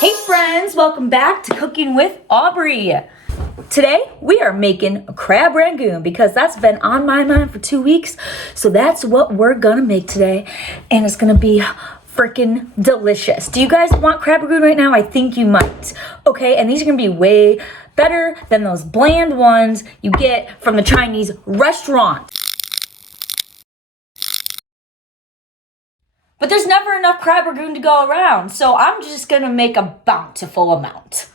Hey friends, welcome back to Cooking with Aubrey. Today we are making a crab rangoon because that's been on my mind for 2 weeks. So that's what we're gonna make today, and it's gonna be freaking delicious. Do you guys want crab rangoon right now? I think you might. Okay, and these are gonna be way better than those bland ones you get from the Chinese restaurant. But there's never enough crab rangoon to go around, so I'm just gonna make a bountiful amount.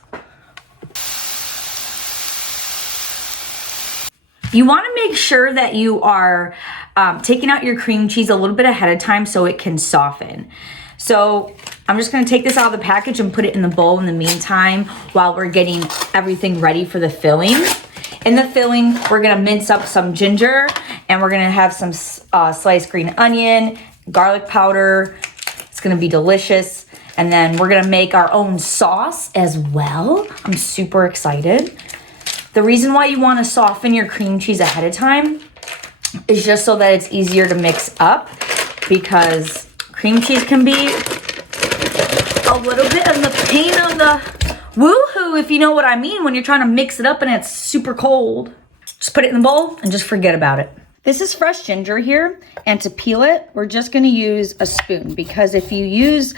You wanna make sure that you are taking out your cream cheese a little bit ahead of time so it can soften. So I'm just gonna take this out of the package and put it in the bowl in the meantime while we're getting everything ready for the filling. In the filling, we're gonna mince up some ginger, and we're gonna have some sliced green onion, garlic powder. It's gonna be delicious. And then we're gonna make our own sauce as well. I'm super excited. The reason why you wanna soften your cream cheese ahead of time is just so that it's easier to mix up, because cream cheese can be a little bit of the pain of the woohoo, if you know what I mean, when you're trying to mix it up and it's super cold. Just put it in the bowl and just forget about it. This is fresh ginger here, and to peel it, we're just gonna use a spoon, because if you use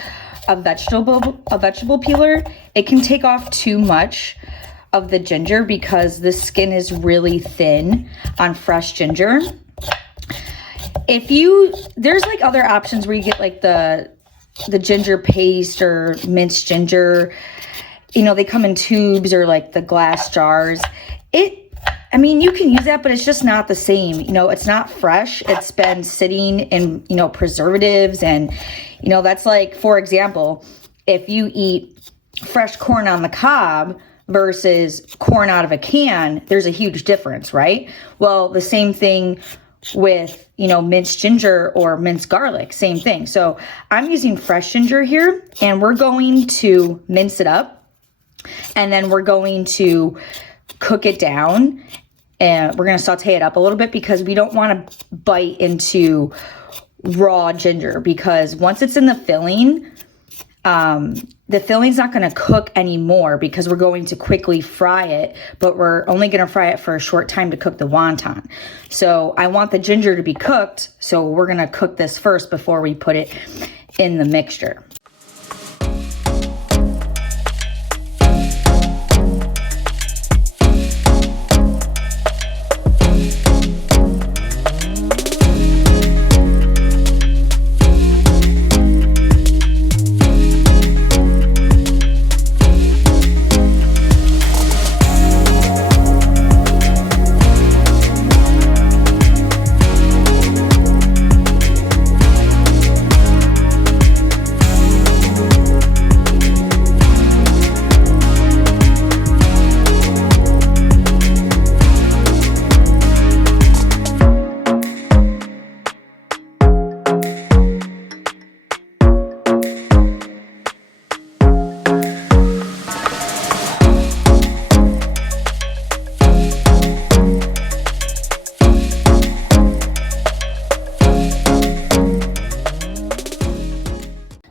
a vegetable peeler, it can take off too much of the ginger because the skin is really thin on fresh ginger. There's like other options where you get like the ginger paste or minced ginger. You know, they come in tubes or like the glass jars. I mean, you can use that, but it's just not the same. You know, it's not fresh. It's been sitting in, preservatives. And, that's like, for example, if you eat fresh corn on the cob versus corn out of a can, there's a huge difference, right? Well, the same thing with, minced ginger or minced garlic, same thing. So I'm using fresh ginger here, and we're going to mince it up, and then we're going to cook it down, and we're going to saute it up a little bit because we don't want to bite into raw ginger, because once it's in the filling, the filling's not going to cook anymore because we're going to quickly fry it, but we're only going to fry it for a short time to cook the wonton. So I want the ginger to be cooked, so we're going to cook this first before we put it in the mixture.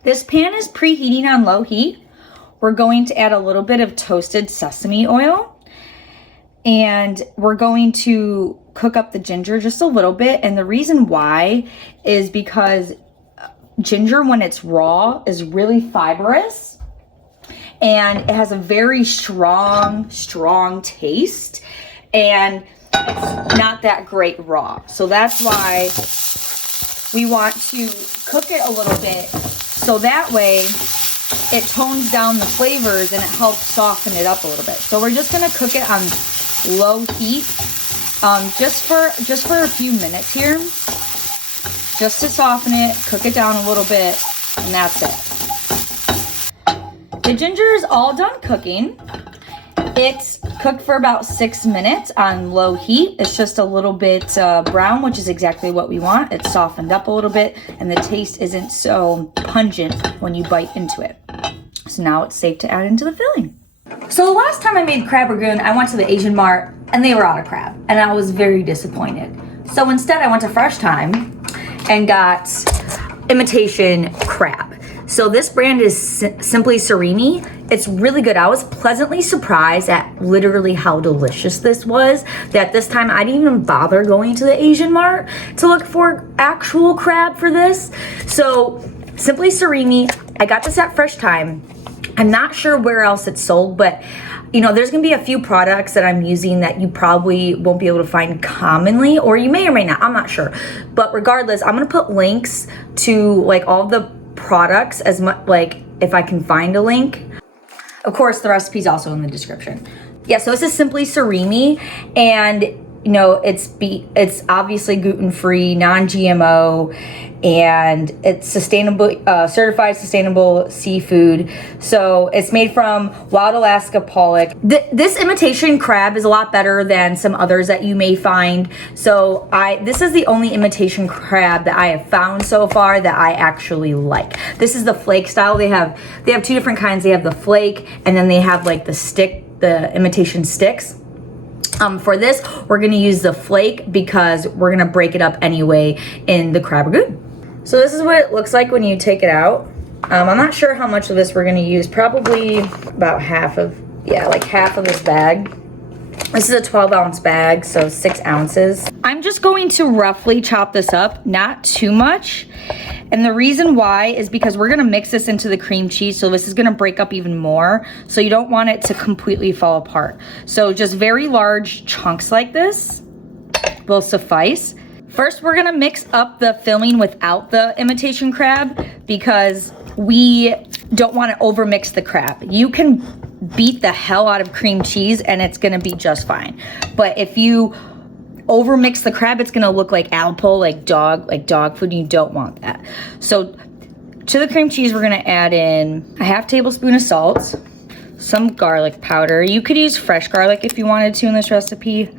This pan is preheating on low heat. We're going to add a little bit of toasted sesame oil, and we're going to cook up the ginger just a little bit. And the reason why is because ginger, when it's raw, is really fibrous, and it has a very strong taste, and it's not that great raw. So that's why we want to cook it a little bit, so that way it tones down the flavors and it helps soften it up a little bit. So we're just gonna cook it on low heat, just for a few minutes here, just to soften it, cook it down a little bit, and that's it. The ginger is all done cooking. It's cooked for about 6 minutes on low heat. It's just a little bit brown, which is exactly what we want. It's softened up a little bit, and the taste isn't so pungent when you bite into it. So now it's safe to add into the filling. So the last time I made crab rangoon, I went to the Asian Mart, and they were out of crab, and I was very disappointed. So instead, I went to Fresh Thyme and got imitation crab. So this brand is simply Surimi. It's really good. I was pleasantly surprised at literally how delicious this was, that this time I didn't even bother going to the Asian Mart to look for actual crab for this. So simply Surimi, I got this at Fresh Thyme. I'm not sure where else it's sold, but you know, there's gonna be a few products that I'm using that you probably won't be able to find commonly, or you may or may not, I'm not sure. But regardless, I'm gonna put links to like all the products as much, like if I can find a link. Of course, the recipe's also in the description. Yeah, so this is simply Surimi, and you know, it's obviously gluten-free, non-GMO, and it's sustainable, certified sustainable seafood. So it's made from wild Alaska pollock. This imitation crab is a lot better than some others that you may find. So this is the only imitation crab that I have found so far that I actually like. This is the flake style. They have two different kinds. They have the flake, and then they have like the imitation sticks. For this, we're gonna use the flake because we're gonna break it up anyway in the crab ragoon. So this is what it looks like when you take it out. I'm not sure how much of this we're gonna use. Probably about half of this bag. This is a 12-ounce bag, so 6 ounces. I'm just going to roughly chop this up, not too much. And the reason why is because we're gonna mix this into the cream cheese, so this is gonna break up even more. So you don't want it to completely fall apart. So just very large chunks like this will suffice. First, we're gonna mix up the filling without the imitation crab because we don't wanna overmix the crab. You can beat the hell out of cream cheese and it's gonna be just fine. But if you overmix the crab, it's gonna look like Alpo, like dog food, and you don't want that. So to the cream cheese, we're gonna add in a half tablespoon of salt, some garlic powder. You could use fresh garlic if you wanted to in this recipe,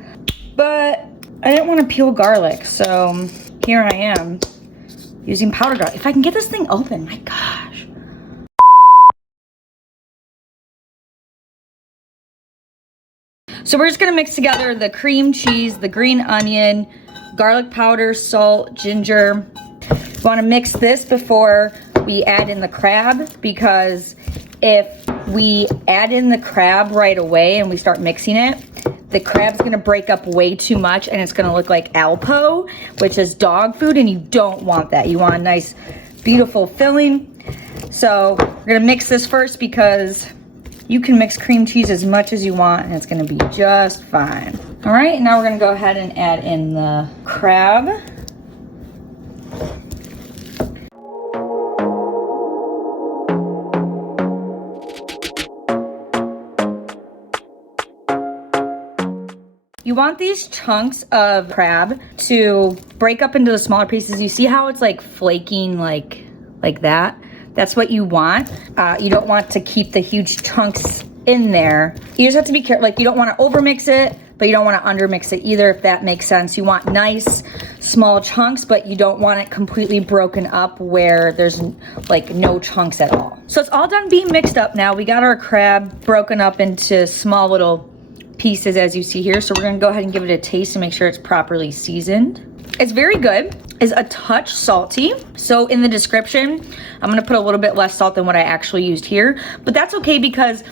but I didn't want to peel garlic, so here I am using powdered garlic. If I can get this thing open, my gosh. So we're just gonna mix together the cream cheese, the green onion, garlic powder, salt, ginger. We wanna mix this before we add in the crab, because if we add in the crab right away and we start mixing it, the crab's gonna break up way too much and it's gonna look like Alpo, which is dog food, and you don't want that. You want a nice, beautiful filling. So we're gonna mix this first because you can mix cream cheese as much as you want and it's gonna be just fine. All right, now we're gonna go ahead and add in the crab. You want these chunks of crab to break up into the smaller pieces. You see how it's like flaking like that? That's what you want. You don't want to keep the huge chunks in there. You just have to be careful. Like, you don't want to overmix it, but you don't want to undermix it either, if that makes sense. You want nice small chunks, but you don't want it completely broken up where there's like no chunks at all. So it's all done being mixed up now. We got our crab broken up into small little pieces, as you see here. So we're gonna go ahead and give it a taste to make sure it's properly seasoned. It's very good. It's a touch salty. So in the description, I'm gonna put a little bit less salt than what I actually used here, but that's okay because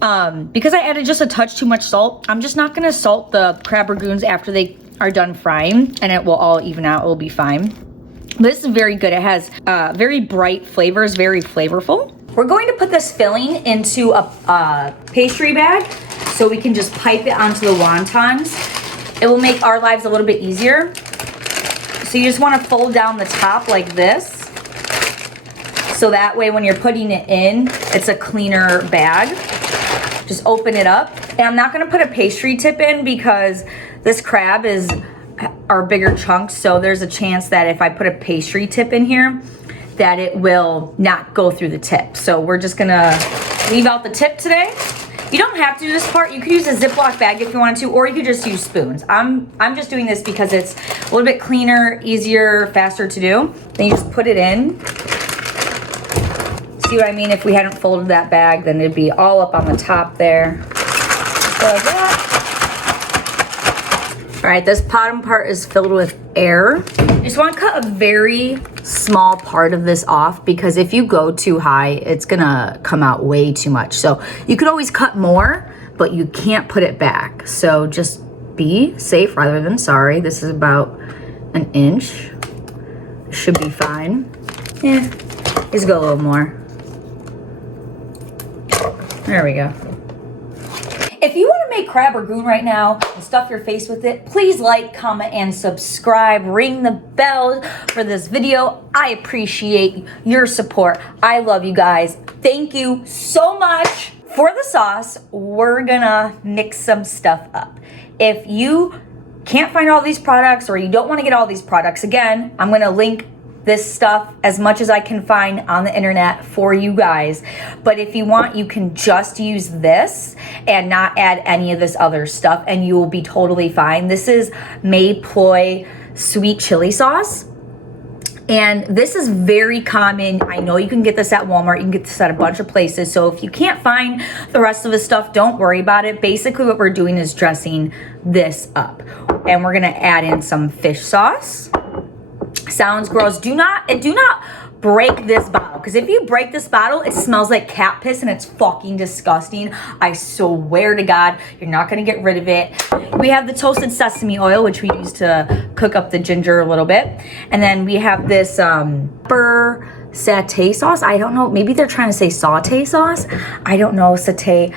I added just a touch too much salt. I'm just not gonna salt the crab ragoons after they are done frying, and it will all even out. It will be fine. This is very good. It has very bright flavors, very flavorful. We're going to put this filling into a pastry bag so we can just pipe it onto the wontons. It will make our lives a little bit easier. So you just want to fold down the top like this. So that way when you're putting it in, it's a cleaner bag. Just open it up. And I'm not gonna put a pastry tip in because this crab are bigger chunks. So there's a chance that if I put a pastry tip in here, that it will not go through the tip. So we're just gonna leave out the tip today. You don't have to do this part. You could use a Ziploc bag if you wanted to, or you could just use spoons. I'm just doing this because it's a little bit cleaner, easier, faster to do. Then you just put it in. See what I mean? If we hadn't folded that bag, then it'd be all up on the top there. Just like that. All right, this bottom part is filled with air, just want to cut a very small part of this off because if you go too high, it's gonna come out way too much. So you could always cut more, but you can't put it back. So just be safe rather than sorry. This is about an inch. Should be fine. Yeah, just go a little more. There we go. If you want to make crab rangoon right now and stuff your face with it, please like, comment, and subscribe. Ring the bell for this video. I appreciate your support. I love you guys. Thank you so much. For the sauce, we're gonna mix some stuff up. If you can't find all these products or you don't want to get all these products, again, I'm gonna link this stuff as much as I can find on the internet for you guys. But if you want, you can just use this and not add any of this other stuff and you will be totally fine. This is Mae Ploy sweet chili sauce. And this is very common. I know you can get this at Walmart. You can get this at a bunch of places. So if you can't find the rest of the stuff, don't worry about it. Basically what we're doing is dressing this up. And we're gonna add in some fish sauce. Sounds gross. Do not break this bottle, because if you break this bottle, it smells like cat piss and it's fucking disgusting. I swear to God, you're not gonna get rid of it. We have the toasted sesame oil, which we use to cook up the ginger a little bit. And then we have this pepper satay sauce. I don't know, maybe they're trying to say saute sauce. I don't know, satay.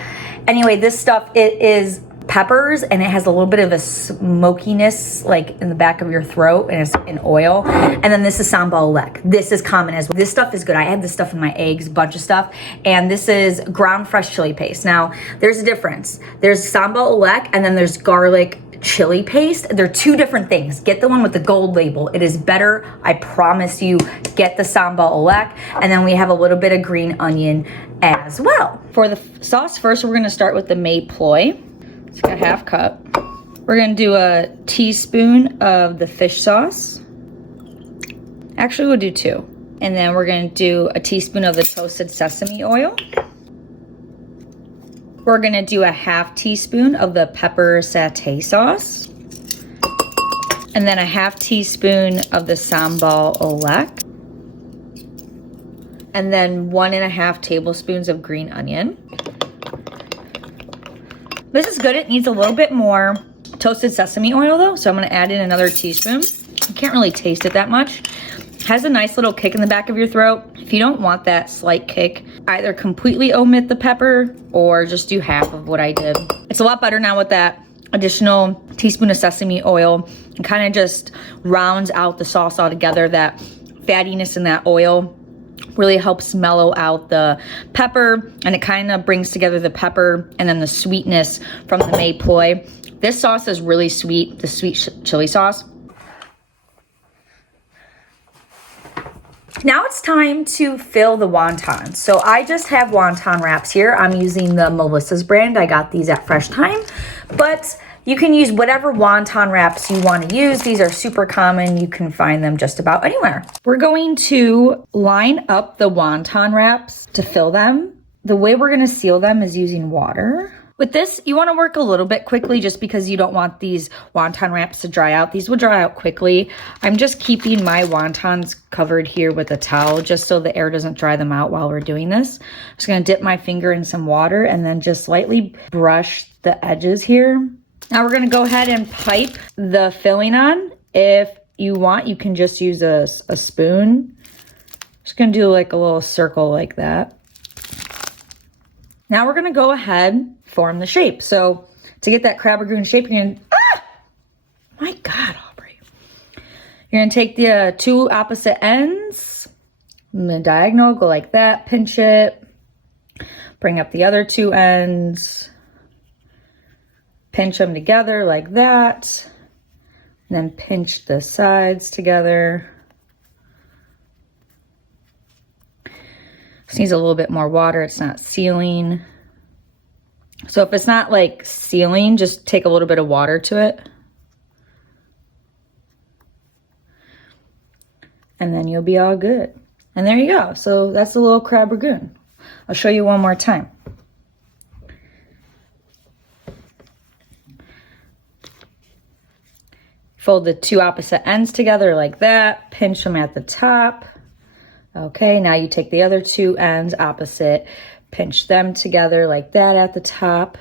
Anyway, this stuff, it is peppers and it has a little bit of a smokiness like in the back of your throat, and it's in oil. And then this is sambal lek. This is common as well. This stuff is good. I had this stuff in my eggs, a bunch of stuff. And this is ground fresh chili paste. Now there's a difference. There's sambal lek and then there's garlic chili paste. They're two different things. Get the one with the gold label. It is better. I promise you. Get the sambal lek. And then we have a little bit of green onion as well. For the sauce, first we're gonna start with the Mae Ploy. It's got a half cup. We're gonna do a teaspoon of the fish sauce. Actually, we'll do 2. And then we're gonna do a teaspoon of the toasted sesame oil. We're gonna do a half teaspoon of the pepper satay sauce. And then a half teaspoon of the sambal lek. And then 1.5 tablespoons of green onion. This is good. It needs a little bit more toasted sesame oil though, so I'm gonna add in another teaspoon. You can't really taste it that much. It has a nice little kick in the back of your throat. If you don't want that slight kick, either completely omit the pepper or just do half of what I did. It's a lot better now with that additional teaspoon of sesame oil. It kind of just rounds out the sauce altogether. That fattiness in that oil really helps mellow out the pepper, and it kind of brings together the pepper and then the sweetness from the Mae Ploy. This sauce is really sweet, the sweet chili sauce. Now it's time to fill the wontons. So I just have wonton wraps here. I'm using the Melissa's brand. I got these at Fresh Thyme, but you can use whatever wonton wraps you want to use. These are super common. You can find them just about anywhere. We're going to line up the wonton wraps to fill them. The way we're going to seal them is using water. With this, you want to work a little bit quickly just because you don't want these wonton wraps to dry out. These will dry out quickly. I'm just keeping my wontons covered here with a towel just so the air doesn't dry them out while we're doing this. I'm just going to dip my finger in some water and then just lightly brush the edges here. Now we're gonna go ahead and pipe the filling on. If you want, you can just use a spoon. Just gonna do like a little circle like that. Now we're gonna go ahead, form the shape. So to get that crab rangoon shape, you're gonna, my God, Aubrey. You're gonna take the 2 opposite ends, and the diagonal, go like that, pinch it, bring up the other 2 ends, pinch them together like that, and then pinch the sides together. This needs a little bit more water. It's not sealing. So if it's not like sealing, just take a little bit of water to it. And then you'll be all good. And there you go. So that's a little crab rangoon. I'll show you one more time. fold the two opposite ends together like that, pinch them at the top. Okay, now you take the other two ends opposite, pinch them together like that at the top.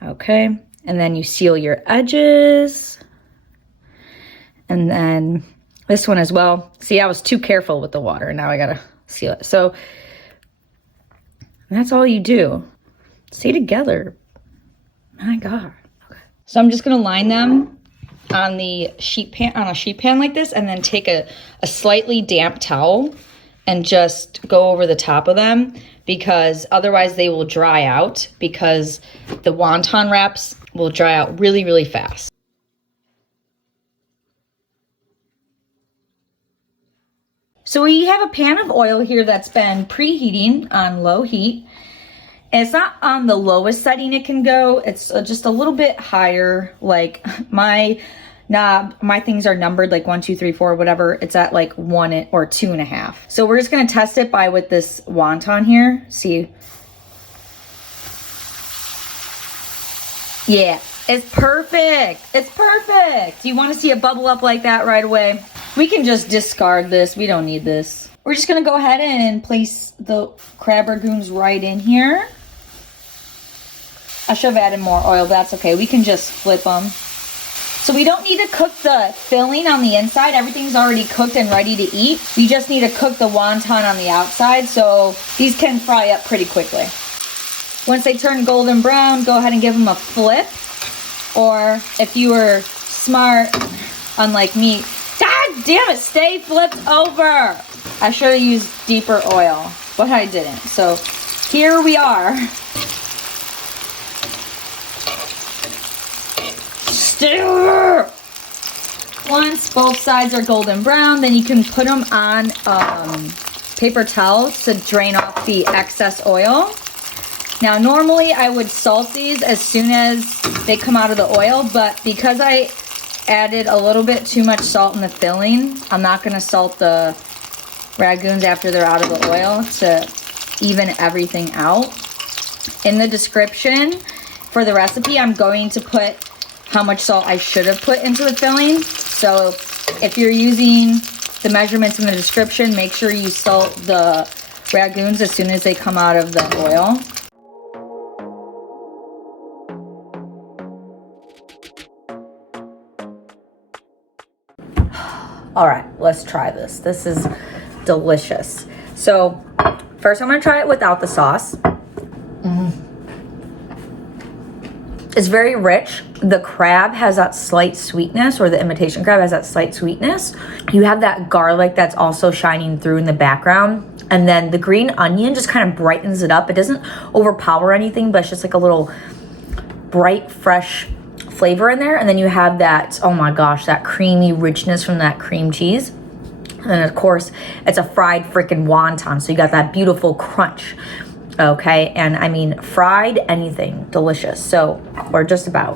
Okay, and then you seal your edges. And then this one as well. See, I was too careful with the water. Now I gotta seal it. So that's all you do. Stay together. My God. Okay. So I'm just gonna line them on the sheet pan, on a sheet pan like this, and then take a slightly damp towel and just go over the top of them, because otherwise they will dry out, because the wonton wraps will dry out really, really fast. So we have a pan of oil here that's been preheating on low heat. And it's not on the lowest setting it can go. It's just a little bit higher. Like my things are numbered like 1, 2, 3, 4, whatever. It's at like 1 or 2.5. So we're just gonna test it by with this wonton here. See. Yeah, it's perfect. It's perfect. Do you want to see it bubble up like that right away? We can just discard this. We don't need this. We're just gonna go ahead and place the crab ragoons right in here. I should have added more oil, but that's okay. We can just flip them. So we don't need to cook the filling on the inside. Everything's already cooked and ready to eat. We just need to cook the wonton on the outside, so these can fry up pretty quickly. Once they turn golden brown, go ahead and give them a flip. Or if you were smart, unlike me, God damn it, stay flipped over. I should have used deeper oil, but I didn't. So here we are. Stay over. Once both sides are golden brown, then you can put them on paper towels to drain off the excess oil. Now normally I would salt these as soon as they come out of the oil, but because I added a little bit too much salt in the filling, I'm not gonna salt the ragoons after they're out of the oil to even everything out. In the description for the recipe, I'm going to put how much salt I should have put into the filling. So if you're using the measurements in the description, make sure you salt the ragoons as soon as they come out of the oil. All right, let's try this. This is delicious. So first I'm gonna try it without the sauce. It's very rich. The crab has that slight sweetness, or the imitation crab has that slight sweetness. You have that garlic that's also shining through in the background. And then the green onion just kind of brightens it up. It doesn't overpower anything, but it's just like a little bright, fresh flavor in there. And then you have that, oh my gosh, that creamy richness from that cream cheese. And then of course, it's a fried freaking wonton. So you got that beautiful crunch. Okay, and I mean, fried anything, delicious. So, or just about.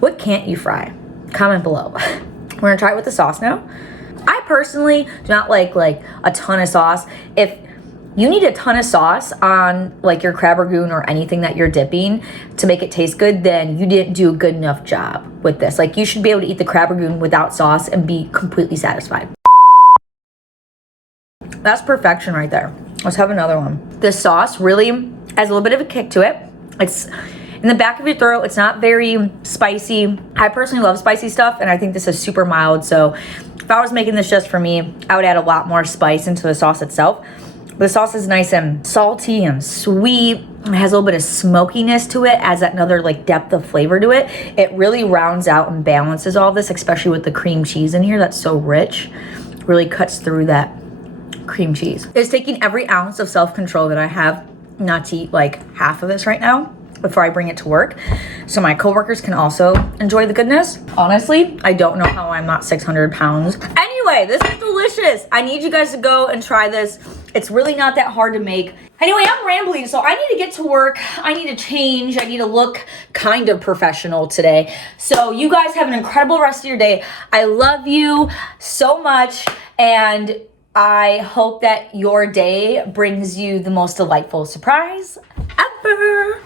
What can't you fry? Comment below. We're gonna try it with the sauce now. I personally do not like a ton of sauce. If you need a ton of sauce on like your crab ragoon or anything that you're dipping to make it taste good, then you didn't do a good enough job with this. Like, you should be able to eat the crab ragoon without sauce and be completely satisfied. That's perfection right there. Let's have another one. This sauce really has a little bit of a kick to it. It's in the back of your throat. It's not very spicy. I personally love spicy stuff, and I think this is super mild. So if I was making this just for me, I would add a lot more spice into the sauce itself. The sauce is nice and salty and sweet. It has a little bit of smokiness to it, adds that another like depth of flavor to it. It really rounds out and balances all this, especially with the cream cheese in here that's so rich. Really cuts through that cream cheese. It's taking every ounce of self-control that I have not to eat like half of this right now before I bring it to work, so my coworkers can also enjoy the goodness. Honestly, I don't know how I'm not 600 pounds. Anyway, this is delicious. I need you guys to go and try this. It's really not that hard to make. Anyway, I'm rambling, so I need to get to work. I need to change. I need to look kind of professional today. So you guys have an incredible rest of your day. I love you so much, and I hope that your day brings you the most delightful surprise ever.